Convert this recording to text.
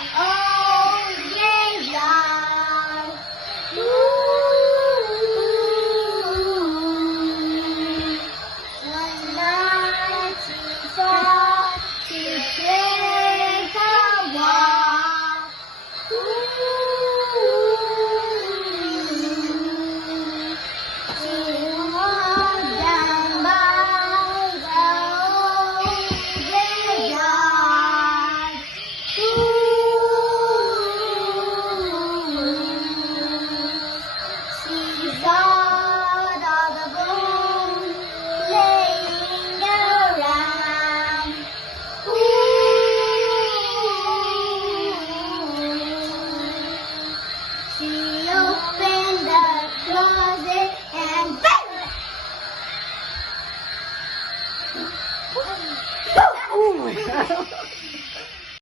old graveyard. One night she thought to take a walk. She walked down by the old graveyard. She thought of the bones laying around. She opened the closet and Oh my God.